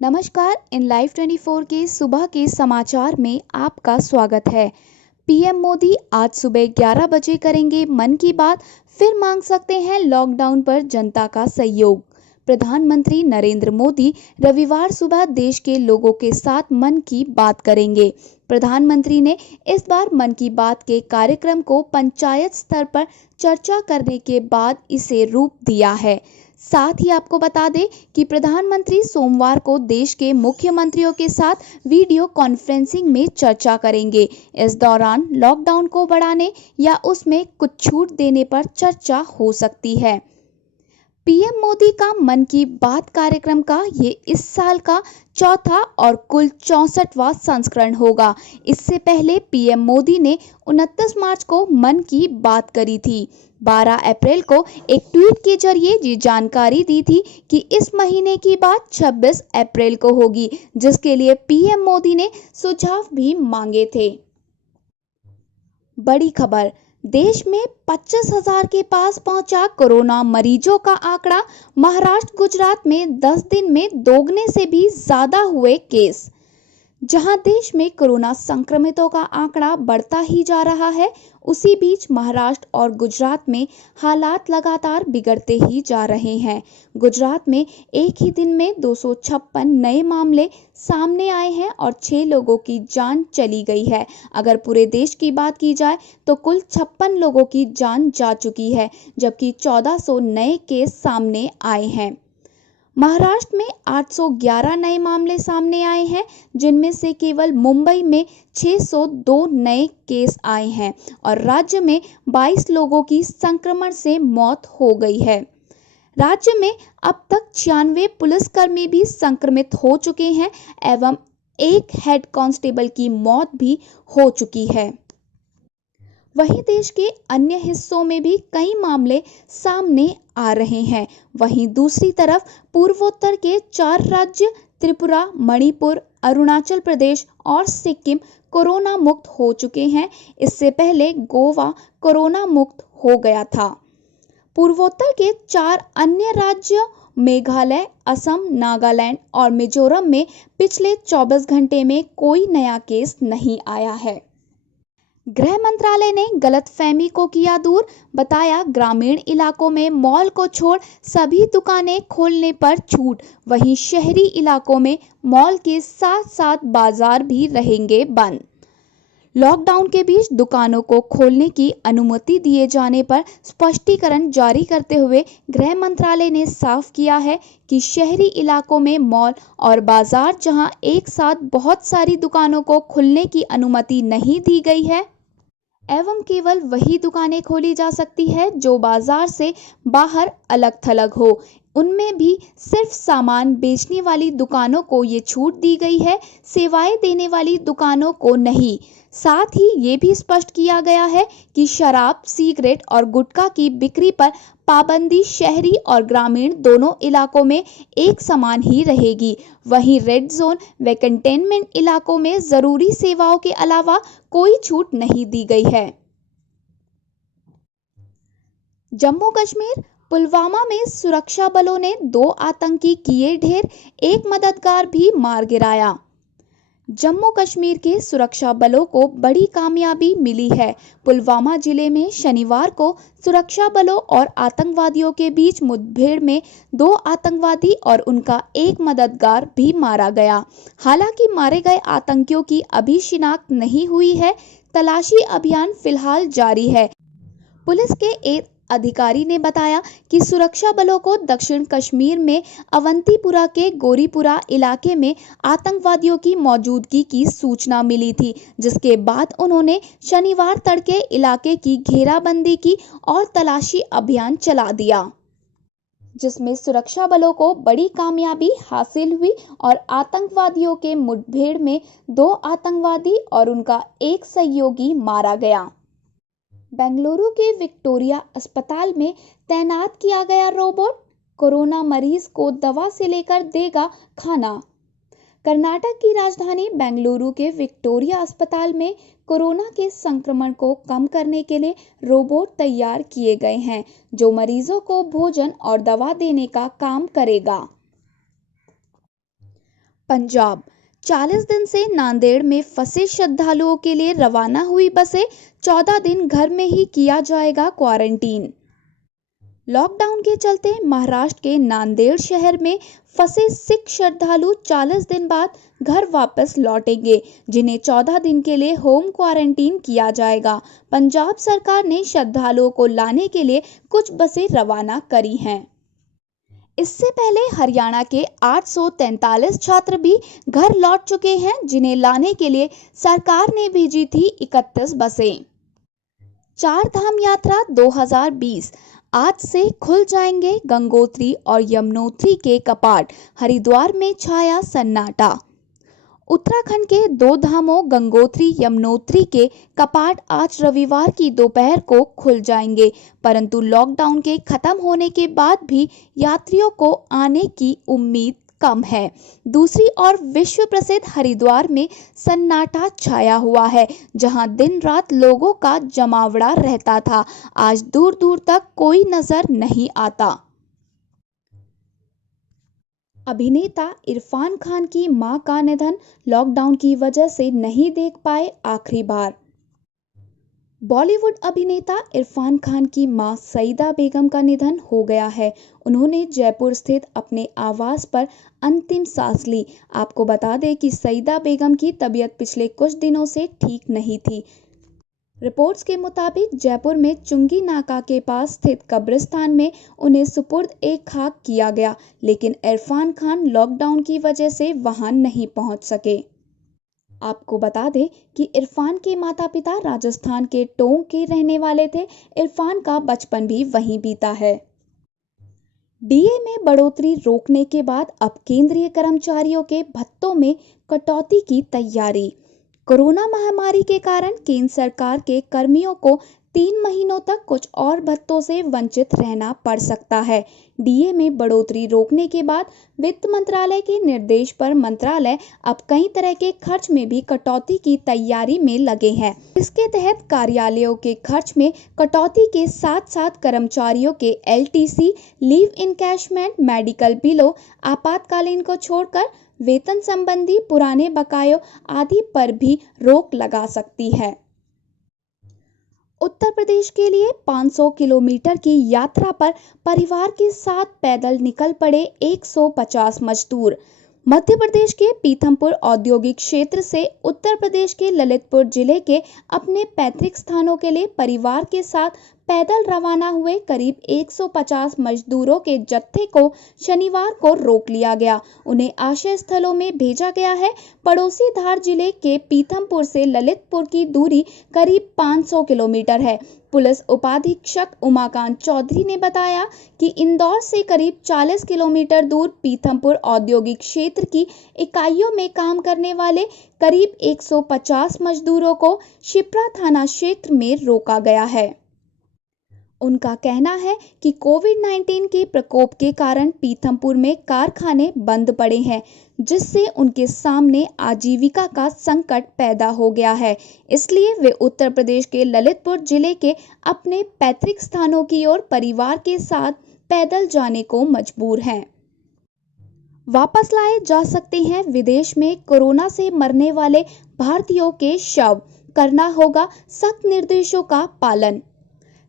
नमस्कार। इन लाइव 24 के सुबह के समाचार में आपका स्वागत है। पीएम मोदी आज सुबह 11 बजे करेंगे मन की बात, फिर मांग सकते हैं लॉकडाउन पर जनता का सहयोग। प्रधानमंत्री नरेंद्र मोदी रविवार सुबह देश के लोगों के साथ मन की बात करेंगे। प्रधानमंत्री ने इस बार मन की बात के कार्यक्रम को पंचायत स्तर पर चर्चा करने के बाद इसे रूप दिया है। साथ ही आपको बता दें कि प्रधानमंत्री सोमवार को देश के मुख्यमंत्रियों के साथ वीडियो कॉन्फ्रेंसिंग में चर्चा करेंगे। इस दौरान लॉकडाउन को बढ़ाने या उसमें कुछ छूट देने पर चर्चा हो सकती है। पीएम मोदी का मन की बात कार्यक्रम का ये इस साल का चौथा और कुल 64वां संस्करण होगा। इससे पहले पीएम मोदी ने 29 मार्च को मन की बात करी थी। 12 अप्रैल को एक ट्वीट के जरिए ये जानकारी दी थी कि इस महीने की बात 26 अप्रैल को होगी, जिसके लिए पीएम मोदी ने सुझाव भी मांगे थे। बड़ी खबर, देश में 25,000 के पास पहुंचा कोरोना मरीजों का आंकड़ा। महाराष्ट्र गुजरात में 10 दिन में दोगुने से भी ज्यादा हुए केस। जहां देश में कोरोना संक्रमितों का आंकड़ा बढ़ता ही जा रहा है, उसी बीच महाराष्ट्र और गुजरात में हालात लगातार बिगड़ते ही जा रहे हैं। गुजरात में एक ही दिन में 256 नए मामले सामने आए हैं और 6 लोगों की जान चली गई है। अगर पूरे देश की बात की जाए तो कुल 56 लोगों की जान जा चुकी है, जबकि 1400 नए केस सामने आए हैं। महाराष्ट्र में 811 नए मामले सामने आए हैं, जिनमें से केवल मुंबई में 602 नए केस आए हैं और राज्य में 22 लोगों की संक्रमण से मौत हो गई है। राज्य में अब तक 96 पुलिसकर्मी भी संक्रमित हो चुके हैं एवं एक हेड कांस्टेबल की मौत भी हो चुकी है। वहीं देश के अन्य हिस्सों में भी कई मामले सामने आ रहे हैं। वहीं दूसरी तरफ पूर्वोत्तर के 4 राज्य त्रिपुरा, मणिपुर, अरुणाचल प्रदेश और सिक्किम कोरोना मुक्त हो चुके हैं। इससे पहले गोवा कोरोना मुक्त हो गया था। पूर्वोत्तर के 4 अन्य राज्यों मेघालय, असम, नागालैंड और मिजोरम में पिछले 24 घंटे में कोई नया केस नहीं आया है। गृह मंत्रालय ने गलतफहमी को किया दूर, बताया ग्रामीण इलाकों में मॉल को छोड़ सभी दुकानें खोलने पर छूट। वहीं शहरी इलाकों में मॉल के साथ साथ बाजार भी रहेंगे बंद। लॉकडाउन के बीच दुकानों को खोलने की अनुमति दिए जाने पर स्पष्टीकरण जारी करते हुए गृह मंत्रालय ने साफ किया है कि शहरी इलाकों में मॉल और बाजार जहां एक साथ बहुत सारी दुकानों को खुलने की अनुमति नहीं दी गई है एवं केवल वही दुकानें खोली जा सकती है जो बाजार से बाहर अलग थलग हो, उनमें भी सिर्फ सामान बेचने वाली दुकानों को ये छूट दी गई है, सेवाएं देने वाली दुकानों को नहीं। साथ ही ये भी स्पष्ट किया गया है कि शराब, सिगरेट और गुटखा की बिक्री पर पाबंदी शहरी और ग्रामीण दोनों इलाकों में एक समान ही रहेगी। वहीं रेड जोन व कंटेनमेंट इलाकों में जरूरी सेवाओं के अलावा कोई छूट नहीं दी गई है। जम्मू कश्मीर, पुलवामा में सुरक्षा बलों ने 2 आतंकी किए ढेर, एक मददगार भी मार गिराया। जम्मू कश्मीर के सुरक्षा बलों को बड़ी कामयाबी मिली है। पुलवामा जिले में शनिवार को सुरक्षा बलों और आतंकवादियों के बीच मुठभेड़ में 2 आतंकवादी और उनका एक मददगार भी मारा गया। हालांकि मारे गए आतंकियों की अभी शिनाख्त नहीं हुई है। तलाशी अभियान फिलहाल जारी है। पुलिस के एक अधिकारी ने बताया कि सुरक्षा बलों को दक्षिण कश्मीर में अवंतीपुरा के गोरीपुरा इलाके में आतंकवादियों की मौजूदगी की सूचना मिली थी, जिसके बाद उन्होंने शनिवार तड़के इलाके की घेराबंदी की और तलाशी अभियान चला दिया, जिसमें सुरक्षा बलों को बड़ी कामयाबी हासिल हुई और आतंकवादियों के मुठभेड़ में 2 आतंकवादी और उनका एक सहयोगी मारा गया। बेंगलुरु के विक्टोरिया अस्पताल में तैनात किया गया रोबोट कोरोना मरीज को दवा से लेकर देगा खाना। कर्नाटक की राजधानी बेंगलुरु के विक्टोरिया अस्पताल में कोरोना के संक्रमण को कम करने के लिए रोबोट तैयार किए गए हैं, जो मरीजों को भोजन और दवा देने का काम करेगा। पंजाब 40 दिन से नांदेड़ में फंसे श्रद्धालुओं के लिए रवाना हुई बसें 14 दिन घर में ही किया जाएगा क्वारंटीन। लॉकडाउन के चलते महाराष्ट्र के नांदेड़ शहर में फंसे सिख श्रद्धालु 40 दिन बाद घर वापस लौटेंगे, जिन्हें 14 दिन के लिए होम क्वारंटीन किया जाएगा। पंजाब सरकार ने श्रद्धालुओं को लाने के लिए कुछ बसें रवाना करी हैं। इससे पहले हरियाणा के 843 छात्र भी घर लौट चुके हैं, जिन्हें लाने के लिए सरकार ने भेजी थी 31 बसें। चार धाम यात्रा 2020 आज से खुल जाएंगे गंगोत्री और यमुनोत्री के कपाट, हरिद्वार में छाया सन्नाटा। उत्तराखंड के दो धामों गंगोत्री यमुनोत्री के कपाट आज रविवार की दोपहर को खुल जाएंगे, परंतु लॉकडाउन के खत्म होने के बाद भी यात्रियों को आने की उम्मीद कम है। दूसरी ओर विश्व प्रसिद्ध हरिद्वार में सन्नाटा छाया हुआ है, जहां दिन रात लोगों का जमावड़ा रहता था। आज दूर दूर तक कोई नजर नहीं आता। अभिनेता इरफान खान की मां का निधन, लॉकडाउन की वजह से नहीं देख पाए आखिरी बार। बॉलीवुड अभिनेता इरफान खान की मां सईदा बेगम का निधन हो गया है। उन्होंने जयपुर स्थित अपने आवास पर अंतिम सांस ली। आपको बता दें कि सईदा बेगम की तबीयत पिछले कुछ दिनों से ठीक नहीं थी। रिपोर्ट्स के मुताबिक जयपुर में चुंगी नाका के पास स्थित कब्रिस्तान में उन्हें सुपुर्द ए खाक किया गया, लेकिन इरफान खान लॉकडाउन की वजह से वहां नहीं पहुंच सके। आपको बता दें कि इरफान के माता पिता राजस्थान के टोंक के रहने वाले थे। इरफान का बचपन भी वहीं बीता है। डीए में बढ़ोतरी रोकने के बाद अब केंद्रीय कर्मचारियों के भत्तों में कटौती की तैयारी। कोरोना महामारी के कारण केंद्र सरकार के कर्मियों को 3 महीनों तक कुछ और भत्तों से वंचित रहना पड़ सकता है। डीए में बढ़ोतरी रोकने के बाद वित्त मंत्रालय के निर्देश पर मंत्रालय अब कई तरह के खर्च में भी कटौती की तैयारी में लगे हैं। इसके तहत कार्यालयों के खर्च में कटौती के साथ साथ कर्मचारियों के एलटीसी, लीव इनकैशमेंट, मेडिकल बिलों, आपातकालीन को छोड़कर वेतन संबंधी पुराने बकायों आदि पर भी रोक लगा सकती है। उत्तर प्रदेश के लिए 500 किलोमीटर की यात्रा पर परिवार के साथ पैदल निकल पड़े 150 मजदूर। मध्य प्रदेश के पीथमपुर औद्योगिक क्षेत्र से उत्तर प्रदेश के ललितपुर जिले के अपने पैतृक स्थानों के लिए परिवार के साथ पैदल रवाना हुए करीब 150 मजदूरों के जत्थे को शनिवार को रोक लिया गया। उन्हें आश्रय स्थलों में भेजा गया है। पड़ोसी धार जिले के पीथमपुर से ललितपुर की दूरी करीब 500 किलोमीटर है। पुलिस उपाधीक्षक उमाकांत चौधरी ने बताया कि इंदौर से करीब 40 किलोमीटर दूर पीथमपुर औद्योगिक क्षेत्र की इकाइयों में काम करने वाले करीब 150 मजदूरों को शिप्रा थाना क्षेत्र में रोका गया है। उनका कहना है कि कोविड-19 के प्रकोप के कारण पीथमपुर में कारखाने बंद पड़े हैं, जिससे उनके सामने आजीविका का संकट पैदा हो गया है। इसलिए वे उत्तर प्रदेश के ललितपुर जिले के अपने पैतृक स्थानों की ओर परिवार के साथ पैदल जाने को मजबूर हैं। वापस लाए जा सकते हैं विदेश में कोरोना से मरने वाले भारतीयों के शव, करना होगा सख्त निर्देशों का पालन।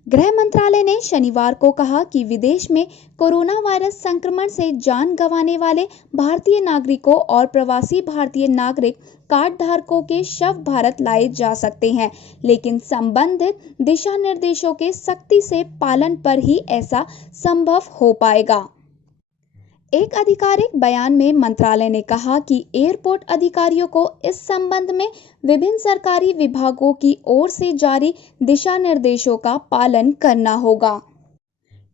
गृह मंत्रालय ने शनिवार को कहा कि विदेश में कोरोना वायरस संक्रमण से जान गंवाने वाले भारतीय नागरिकों और प्रवासी भारतीय नागरिक कार्ड धारकों के शव भारत लाए जा सकते हैं, लेकिन संबंधित दिशा निर्देशों के सख्ती से पालन पर ही ऐसा संभव हो पाएगा। एक आधिकारिक बयान में मंत्रालय ने कहा कि एयरपोर्ट अधिकारियों को इस संबंध में विभिन्न सरकारी विभागों की ओर से जारी दिशा निर्देशों का पालन करना होगा।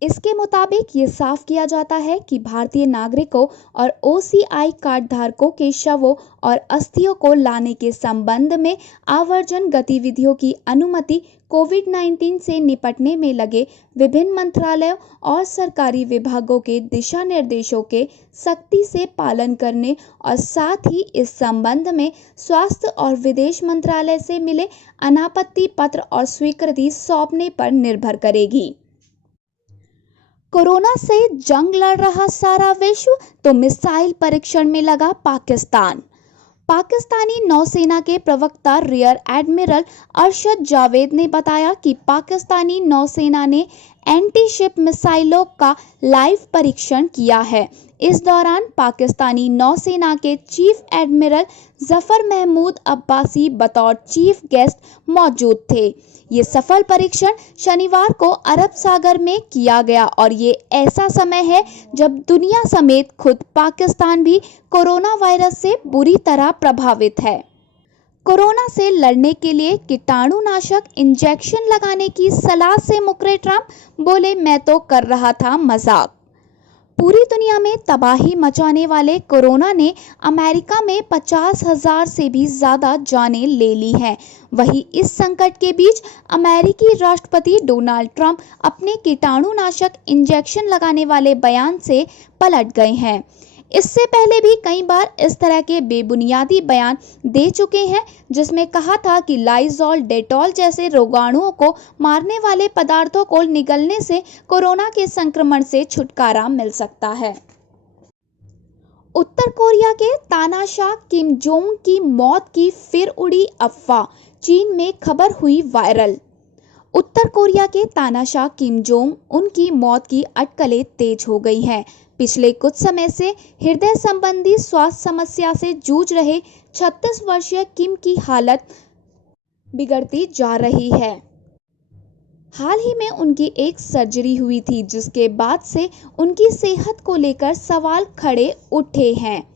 इसके मुताबिक ये साफ किया जाता है कि भारतीय नागरिकों और ओसीआई कार्ड धारकों के शवों और अस्थियों को लाने के संबंध में आवर्जन गतिविधियों की अनुमति कोविड-19 से निपटने में लगे विभिन्न मंत्रालयों और सरकारी विभागों के दिशा निर्देशों के सख्ती से पालन करने और साथ ही इस संबंध में स्वास्थ्य और विदेश मंत्रालय से मिले अनापत्ति पत्र और स्वीकृति सौंपने पर निर्भर करेगी। कोरोना से जंग लड़ रहा सारा विश्व तो मिसाइल परीक्षण में लगा पाकिस्तान। पाकिस्तानी नौसेना के प्रवक्ता रियर एडमिरल अरशद जावेद ने बताया कि पाकिस्तानी नौसेना ने एंटी शिप मिसाइलों का लाइव परीक्षण किया है। इस दौरान पाकिस्तानी नौसेना के चीफ एडमिरल जफर महमूद अब्बासी बतौर चीफ गेस्ट मौजूद थे। ये सफल परीक्षण शनिवार को अरब सागर में किया गया और ये ऐसा समय है जब दुनिया समेत खुद पाकिस्तान भी कोरोना वायरस से बुरी तरह प्रभावित है। कोरोना से लड़ने के लिए कीटाणुनाशक इंजेक्शन लगाने की सलाह से मुकरे ट्रंप, बोले मैं तो कर रहा था मजाक। पूरी दुनिया में तबाही मचाने वाले कोरोना ने अमेरिका में 50,000 से भी ज्यादा जानें ले ली हैं। वहीं इस संकट के बीच अमेरिकी राष्ट्रपति डोनाल्ड ट्रंप अपने कीटाणुनाशक इंजेक्शन लगाने वाले बयान से पलट गए हैं। इससे पहले भी कई बार इस तरह के बेबुनियादी बयान दे चुके हैं, जिसमें कहा था कि लाइजॉल, डेटॉल जैसे रोगाणुओं को मारने वाले पदार्थों को निगलने से कोरोना के संक्रमण से छुटकारा मिल सकता है। उत्तर कोरिया के तानाशाह किम जोंग की मौत की फिर उड़ी अफवाह, चीन में खबर हुई वायरल। उत्तर कोरिया के तानाशाह किम जोंग उनकी मौत की अटकलें तेज हो गई हैं। पिछले कुछ समय से हृदय संबंधी स्वास्थ्य समस्या से जूझ रहे 36 वर्षीय किम की हालत बिगड़ती जा रही है। हाल ही में उनकी एक सर्जरी हुई थी, जिसके बाद से उनकी सेहत को लेकर सवाल खड़े उठे हैं।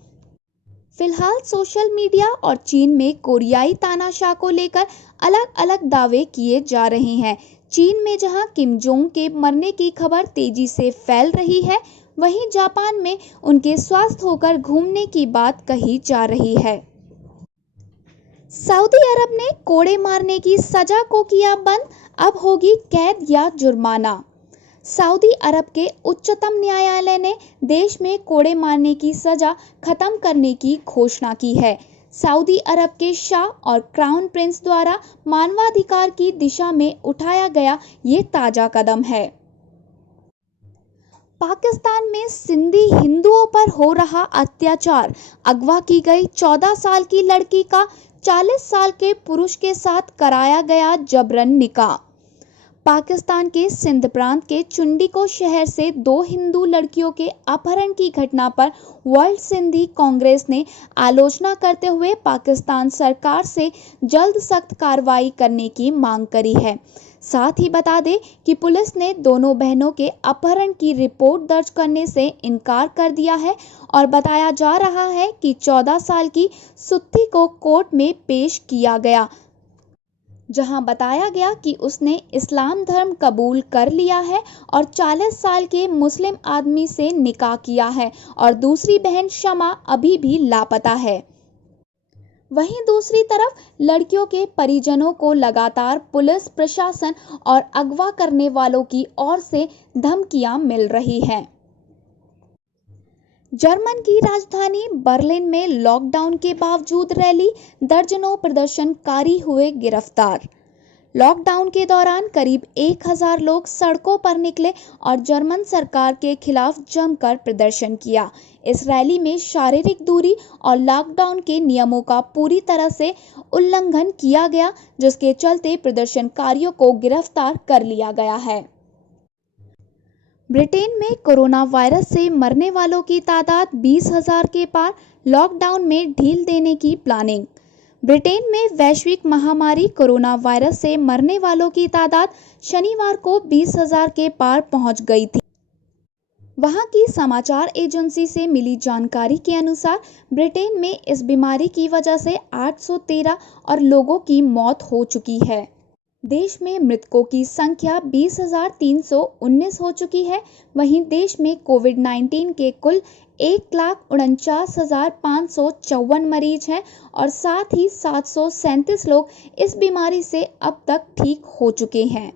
फिलहाल सोशल मीडिया और चीन में कोरियाई तानाशाह को लेकर अलग अलग दावे किए जा रहे हैं। चीन में जहां किम जोंग के मरने की खबर तेजी से फैल रही है, वहीं जापान में उनके स्वस्थ होकर घूमने की बात कही जा रही है। सऊदी अरब ने कोड़े मारने की सजा को किया बंद, अब होगी कैद या जुर्माना। सऊदी अरब के उच्चतम न्यायालय ने देश में कोड़े मारने की सजा खत्म करने की घोषणा की है। सऊदी अरब के शाह और क्राउन प्रिंस द्वारा मानवाधिकार की दिशा में उठाया गया ये ताजा कदम है। पाकिस्तान में सिंधी हिंदुओं पर हो रहा अत्याचार, अगवा की गई 14 साल की लड़की का 40 साल के पुरुष के साथ कराया गया जबरन निकाह। पाकिस्तान के सिंध प्रांत के चुंडीको शहर से 2 हिंदू लड़कियों के अपहरण की घटना पर वर्ल्ड सिंधी कांग्रेस ने आलोचना करते हुए पाकिस्तान सरकार से जल्द सख्त कार्रवाई करने की मांग करी है। साथ ही बता दें कि पुलिस ने दोनों बहनों के अपहरण की रिपोर्ट दर्ज करने से इनकार कर दिया है और बताया जा रहा है कि 14 साल की सुत्ती को कोर्ट में पेश किया गया, जहां बताया गया कि उसने इस्लाम धर्म कबूल कर लिया है और 40 साल के मुस्लिम आदमी से निकाह किया है और दूसरी बहन शमा अभी भी लापता है। वहीं दूसरी तरफ लड़कियों के परिजनों को लगातार पुलिस प्रशासन और अगवा करने वालों की ओर से धमकियां मिल रही हैं। जर्मन की राजधानी बर्लिन में लॉकडाउन के बावजूद रैली, दर्जनों प्रदर्शनकारी हुए गिरफ्तार। लॉकडाउन के दौरान करीब 1000 लोग सड़कों पर निकले और जर्मन सरकार के खिलाफ जमकर प्रदर्शन किया। इस रैली में शारीरिक दूरी और लॉकडाउन के नियमों का पूरी तरह से उल्लंघन किया गया, जिसके चलते प्रदर्शनकारियों को गिरफ्तार कर लिया गया है। ब्रिटेन में कोरोना वायरस से मरने वालों की तादाद 20,000 के पार, लॉकडाउन में ढील देने की प्लानिंग। ब्रिटेन में वैश्विक महामारी कोरोना वायरस से मरने वालों की तादाद शनिवार को 20,000 के पार पहुंच गई थी। वहां की समाचार एजेंसी से मिली जानकारी के अनुसार ब्रिटेन में इस बीमारी की वजह से 813 और लोगों की मौत हो चुकी है। देश में मृतकों की संख्या 20,319 हो चुकी है। वहीं देश में कोविड-19 के कुल 1,49,554 मरीज हैं और साथ ही 737 लोग इस बीमारी से अब तक ठीक हो चुके हैं।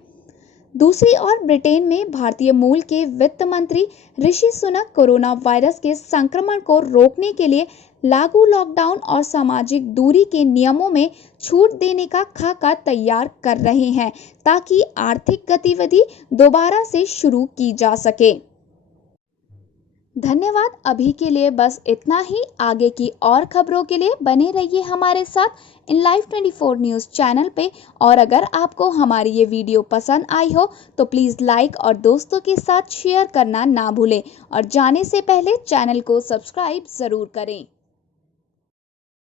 दूसरी ओर ब्रिटेन में भारतीय मूल के वित्त मंत्री ऋषि सुनक कोरोना वायरस के संक्रमण को रोकने के लिए लागू लॉकडाउन और सामाजिक दूरी के नियमों में छूट देने का खाका तैयार कर रहे हैं, ताकि आर्थिक गतिविधि दोबारा से शुरू की जा सके। धन्यवाद। अभी के लिए बस इतना ही। आगे की और खबरों के लिए बने रहिए हमारे साथ इन लाइव 24 न्यूज़ चैनल पे। और अगर आपको हमारी ये वीडियो पसंद आई हो तो प्लीज़ लाइक और दोस्तों के साथ शेयर करना ना भूलें और जाने से पहले चैनल को सब्सक्राइब ज़रूर करें।